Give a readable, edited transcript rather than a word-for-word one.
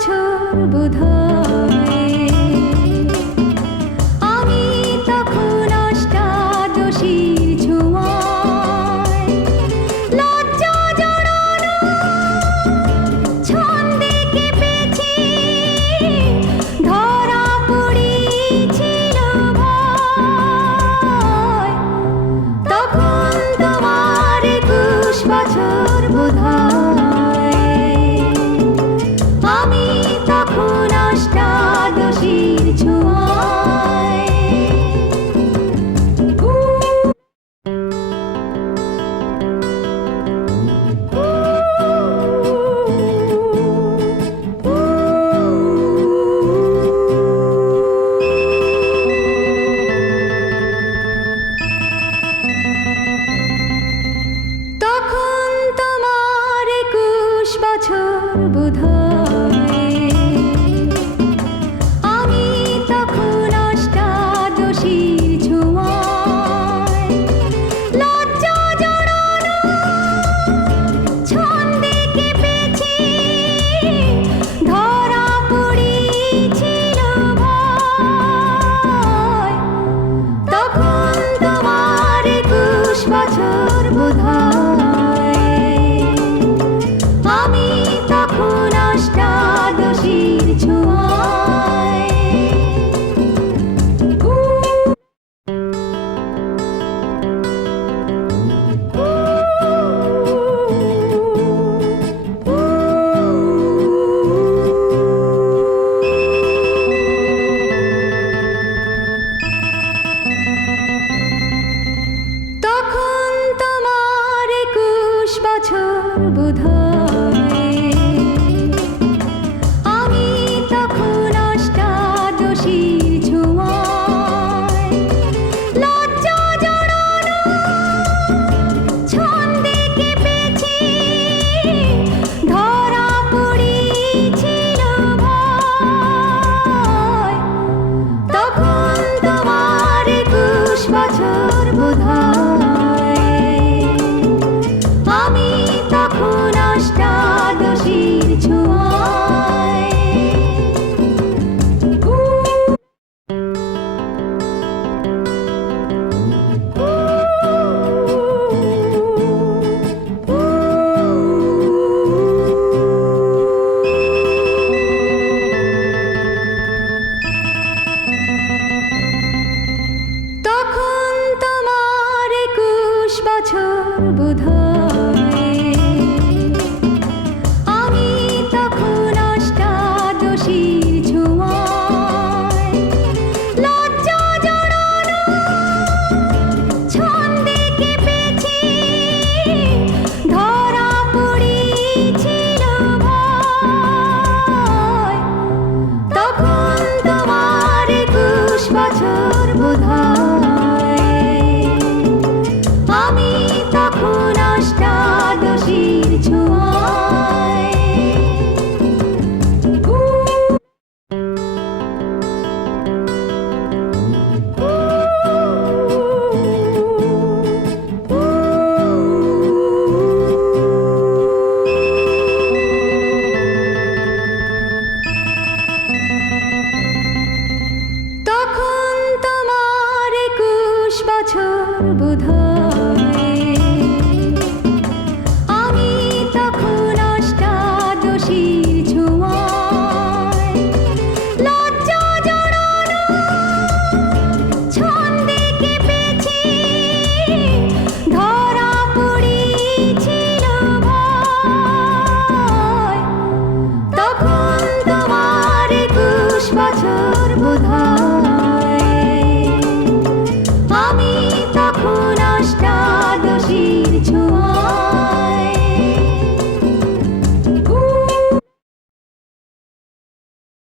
বছর বোধহয় আমি তখন অষ্টাদশীর ছোঁয়ায় লজ্জা জড়ানো ছন্দে কেঁপেছি ধরা পড়েছিল ভয় তখন তোমার 21 বছর বোধহয় আমি তখন অষ্টাদশীর ছোঁয়ায় তখন তোমার 21 বছর বোধহয় আমি তখন অষ্টাদশীর ছোঁয়ায় লজ্জা জড়ানো ছন্দে কেঁপেছি ধরা পড়েছিল ভয় তখন তোমার 21 বছর বোধহয় আমি তখন অষ্টাদশীর ছোঁয়ায় তখন তোমার 21 বছর বোধহয় আমি তখন অষ্টাদশীর ছোঁয়ায় লজ্জা জড়ানো ছন্দে কেঁপেছি ধরা পড়েছিল ভয় তখন তোমার 21 বছর বোধহয় আমি তখন অষ্টাদশীর ছোঁয়ায় তখন তোমার 21 বছর বোধহয় আমি তখন অষ্টাদশীর ছোঁয়ায় লজ্জা জড়ানো ছন্দে কেঁপেছি ধরা পড়েছিল ভয় তখন তোমার 21 বছর বোধহয় আমি তখন অষ্টাদশীর ছোঁয়ায় তখন তোমার 21 বছর বোধহয় আমি তখন অষ্টাদশীর ছোঁয়ায় লজ্জা জড়ানো ছন্দে কেঁপেছি ধরা পড়েছিল ভয় তখন তোমার 21 বছর বোধহয়